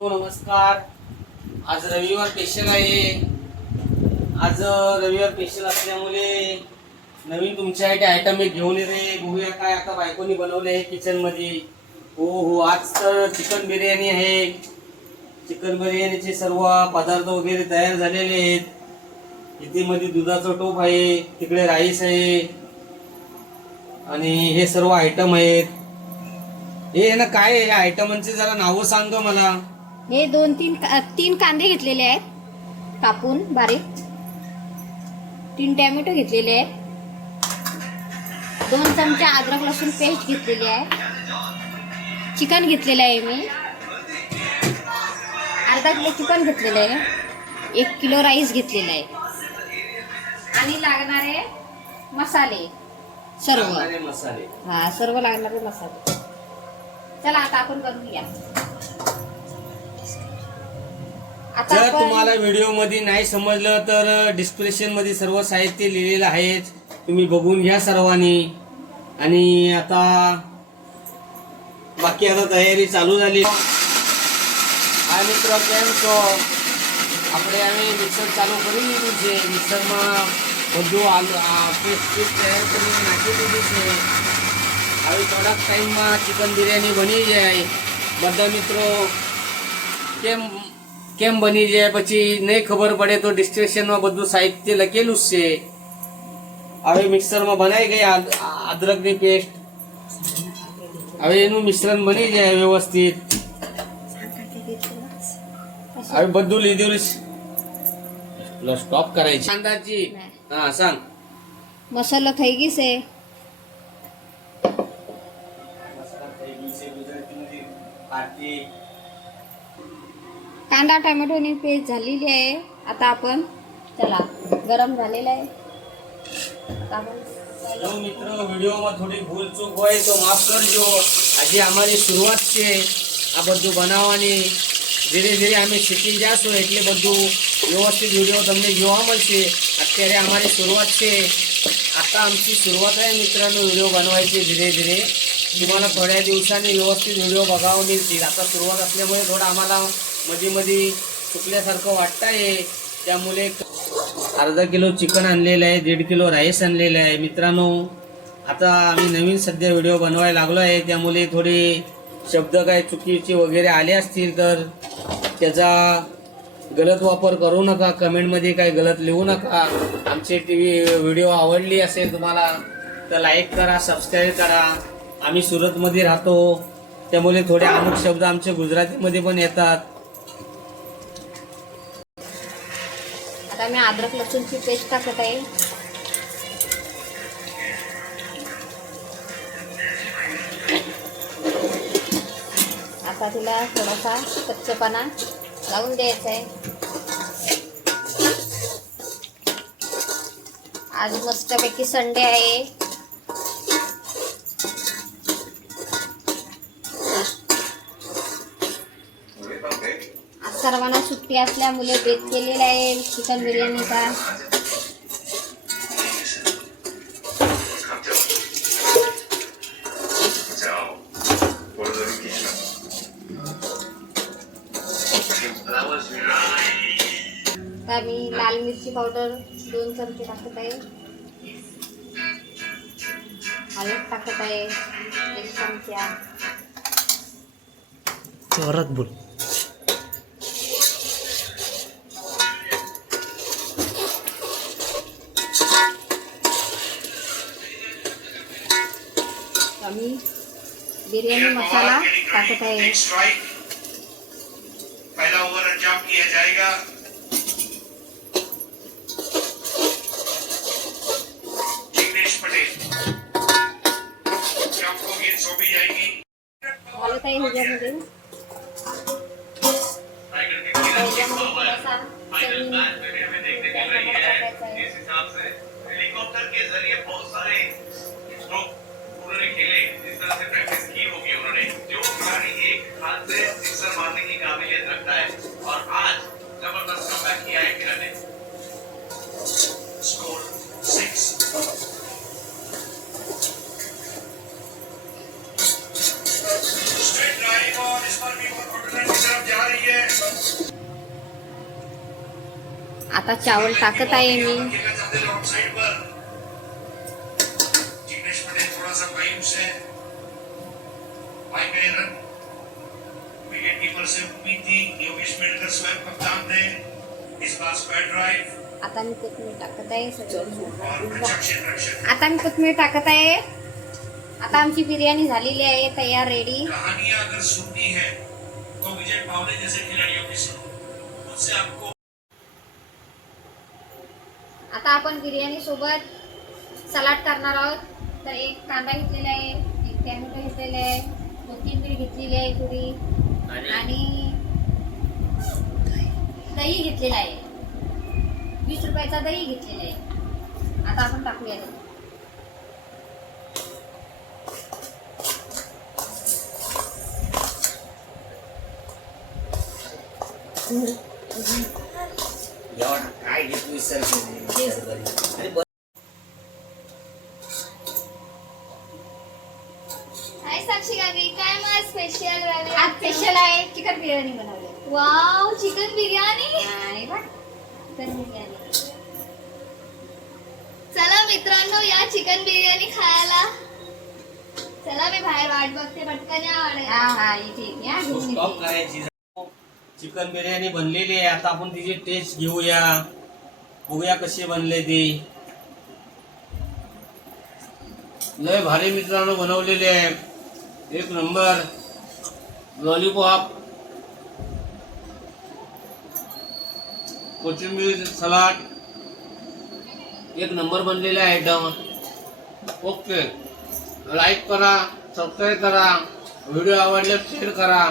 नमस्कार. आज रविवार स्पेशल आहे. आज रविवार स्पेशल असल्यामुळे नवीन तुमच्यासाठी आयटम एक घेऊन येते. बघूया काय आता बायकोनी बनवले आहे किचनमध्ये हो हो आज तर चिकन बिर्याणी आहे. चिकन बिर्याणीचे सर्व पदार्थ वगैरे तयार झालेले आहेत. इथे मध्ये दुधाचं टोप आहे तिकडे राईस आहे. आणि हे सर्व आयटम आहेत. हे ना काय आहे? या आयटमांचे जरा नावं सांग मला. हे दोन तीन तीन कांदे घेतलेले आहेत. कापून बारीक. तीन टॅमॅटो घेतलेले आहेत. दोन चमचे अद्रक लसूण पेस्ट घेतलेली आहे. चिकन घेतलेलं आहे मी. अर्धा किलो चिकन घेतलेलं आहे. एक किलो राईस घेतलेला आहे. आणि लागणारे मसाले. सर्व. मसाले. हा सर्व लागणारे मसाले. चला आता आपण करूया आता जर आपण तुम्हाला व्हिडिओ मध्ये नाही समजलं तर डिस्क्रिप्शन मध्ये सर्व साहित्य लिहिलेलं आहे तुम्ही बघून घ्या सर्वांनी आणि आता बाकी आता तयारी चालू झाली हा मित्र કેમ છો આપણે હવે મિક્સર ચાલુ કરી દીધું છે મિક્સરમાં બધું આલુ આ પેસ્ટ પેસ્ટ તૈયાર કરીને નાખી દીધું છે હવે થોડાક ટાઈમમાં ચિકન બિરયાની બની જાય બધા મિત્રો કેમ કેમ બની જાય? પછી નહીં ખબર પડે તો ડિસ્ક્રિપ્શનમાં બધું સાહિત્ય લખેલું જ છે. હવે મિક્સરમાં બનાવી ગઈ અદરકની પેસ્ટ હવે એનું મિશ્રણ બની જાય વ્યવસ્થિત. હવે બધું લીધેલું છે સ્ટોપ કરાય છે. અંદાજી હા સાંગ મસાલો થઈ ગઈ છે. कांदा टोमॅटोनी पेस्ट झालेली आहे आता आपण चला गरम झालेला आहे आता आपण જો મિત્રો વિડીયોમાં થોડી ભૂલ ચૂક હોય તો માફ કરજો આજે અમારી શરૂઆત છે આ બધું બનાવવાની ધીરે ધીરે અમે શીખી જશું એટલે બધું વ્યવસ્થિત વિડીયો તમને જોવા મળશે અત્યારે અમારી શરૂઆત છે आता आमची सुरुवात आहे मित्रांनो व्हिडिओ बनवायची धीरे धीरे तुम्हाला थोड्या दिवसांनी व्यवस्थित व्हिडिओ बघावं मिळतील आता सुरुवात असल्यामुळे थोडं आम्हाला मध्ये मध्ये चुकल्यासारखं वाटत आहे त्यामुळे अर्धा किलो चिकन आणलेलं आहे दीड किलो राईस आणलेलं आहे. मित्रांनो आता आम्ही नवीन सध्या व्हिडिओ बनवायला लागलो आहे. त्यामुळे थोडे शब्द काय चुकीचे वगैरे आले असतील तर त्याचा गलत वापर करू नका. कमेंटमध्ये काही गलत लिहू नका. आमचे टी व्ही व्हिडिओ आवडली असेल तुम्हाला तर लाईक करा सबस्क्राईब करा. आम्ही सुरतमध्ये राहतो. त्यामुळे थोडे अमुक शब्द आमचे गुजरातीमध्ये पण येतात. आता मी अद्रक लसूणची पेस्ट टाकत आहे. आता तिला थोडासा कच्चेपणा लावून द्यायचा आहे. आज मस्तपैकी संडे आहे. सर्वांना सुट्टी असल्यामुळे बेत केलेला आहे चिकन बिर्याणीचा मी लाल मिरची पावडर दोन चमचे टाकत आहे. हळद टाकत आहे. एक चमचा. जोरात बोल. आम्ही बिर्याणी मसाला टाकत आहे पहला ओवर अंजाम किया जाएगा जिग्नेश पटेल जंप को गेंद सौंपी जाएगी घालत आहे ह्याच्यामध्ये टाइगर के खिलाफ ह्याच्यामध्ये एक ओवर फाइनल मैच में हमें देखने को रही है जिस हिसाब से हेलीकॉप्टर के ज़रिए बहुत सारे स्ट्रोक उन्होंने खेले जिस तरह से प्रैक्टिस की होगी उन्होंने। जो खिलाड़ी एक हाथ से सिक्सर मारने की काबिलियत रखता है और आज ज़बरदस्त कमबैक किया है किरण ने स्कोर सिक्स स्ट्रेट ड्राइव और इस पर भी वो की तरफ़ जा रही है। आता चावल टाकत आहे मी. सा विकेट कीपर उम्मीद थी योगेश मेडकर स्वयं कप्तान थे इस बार स्क्वाड ड्राइव आता मी कोथमीर टाकत आहे सगळं. आता मी कोथमीर टाकत आहे. आता आमची बिर्याणी झालेली आहे तयार रेडी कहानियां अगर सुननी है तो विजय पावले जैसे खिलाड़ियों की सुनो। उनसे आपको आता आपण बिर्याणी सोबत सलाड करणार आहोत. तर एक कांदा घेतलेला आहे एक टॅमॅटो घेतलेला आहे कोथिंबीर घेतलेली आहे थोडी. आणि? दही घेतलेला आहे. वीस रुपयाचा दही घेतलेला आहे. आता आपण टाकूया. एवढा काय घेतो विसर स्पेशल आज स्पेशल आहे चिकन बिर्याणी बनवली. Wow chicken biryani? आहे बघ चिकन बिर्याणी. चला मित्रांनो या चिकन बिर्याणी खायला. चला मी बाहेर वाट बघते पटकन या हा हा. करायची चिकन बिर्याणी बनलेली आहे. आता आपण तिची टेस्ट घेऊया. बघूया कशी बनले ती. लय भारी मित्रांनो बनवलेले आहे. एक नंबर. लॉलीपॉप कोथिंबीर सलाड एक नंबर बनलेला आयटम ओके. लाईक करा सबस्क्राईब करा व्हिडिओ आवडल्यास शेअर करा.